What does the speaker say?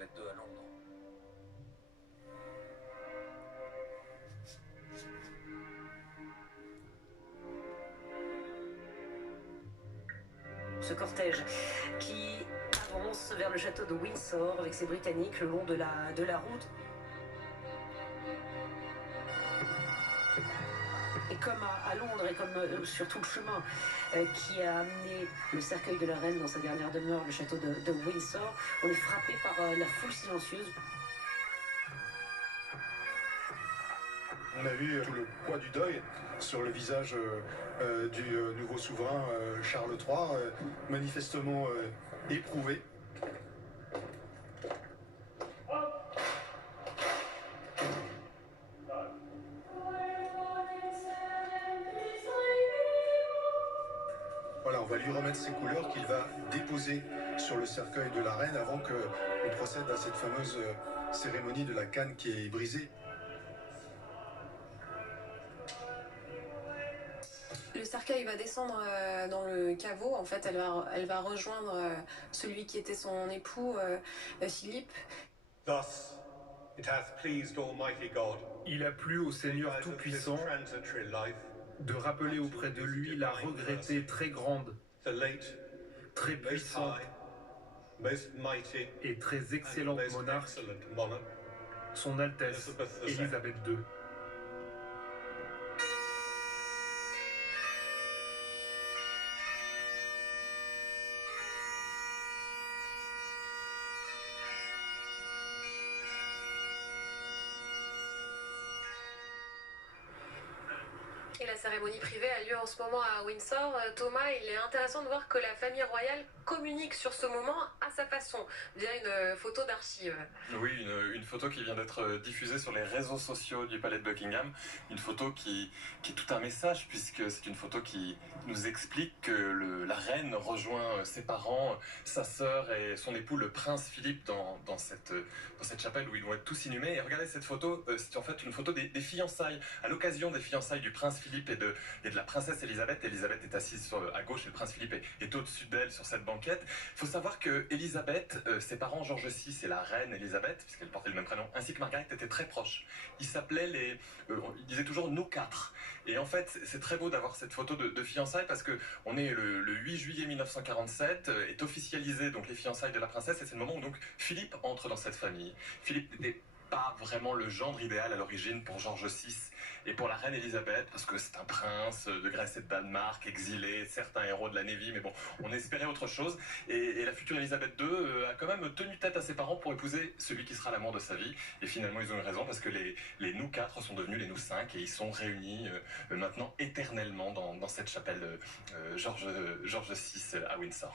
Elisabeth II à Londres. Ce cortège qui avance vers le château de Windsor avec ses Britanniques le long de la route. Et comme à Londres et comme sur tout le chemin qui a amené le cercueil de la reine dans sa dernière demeure, le château de Windsor, on est frappé par la foule silencieuse. On a vu tout le poids du deuil sur le visage du nouveau souverain Charles III, manifestement éprouvé. Voilà, on va lui remettre ses couleurs qu'il va déposer sur le cercueil de la reine avant qu'on procède à cette fameuse cérémonie de la canne qui est brisée. Le cercueil va descendre dans le caveau. En fait, elle va rejoindre celui qui était son époux, Philippe. Thus, it hath pleased Almighty God. Il a plu au Seigneur Tout-Puissant de rappeler auprès de lui la regrettée très grande, très puissante et très excellente monarque, son Altesse Élisabeth II. Et la cérémonie privée a lieu en ce moment à Windsor. Thomas, il est intéressant de voir que la famille royale communique sur ce moment à sa façon, via une photo d'archive. Oui, une photo qui vient d'être diffusée sur les réseaux sociaux du palais de Buckingham. Une photo qui est tout un message, puisque c'est une photo qui nous explique que la reine rejoint ses parents, sa sœur et son époux, le prince Philippe, dans cette chapelle où ils vont être tous inhumés. Et regardez cette photo, c'est en fait une photo des fiançailles, à l'occasion des fiançailles du prince Philippe et de la princesse Elisabeth. Elisabeth est assise à gauche et le prince Philippe est au-dessus d'elle sur cette banquette. Il faut savoir que Elisabeth, ses parents George VI et la reine Elisabeth, puisqu'elle portait le même prénom, ainsi que Margaret, étaient très proches. Ils s'appelaient ils disaient toujours nous quatre. Et en fait, c'est très beau d'avoir cette photo de fiançailles parce que on est le 8 juillet 1947, est officialisé donc les fiançailles de la princesse et c'est le moment où donc Philippe entre dans cette famille. Philippe n'était pas vraiment le gendre idéal à l'origine pour George VI et pour la reine Elisabeth, parce que c'est un prince de Grèce et de Danemark, exilé, certes un héros de la Navy, mais bon, on espérait autre chose. Et la future Elisabeth II a quand même tenu tête à ses parents pour épouser celui qui sera l'amour de sa vie. Et finalement, ils ont eu raison, parce que les nous quatre sont devenus les nous cinq, et ils sont réunis maintenant éternellement dans cette chapelle George VI à Windsor.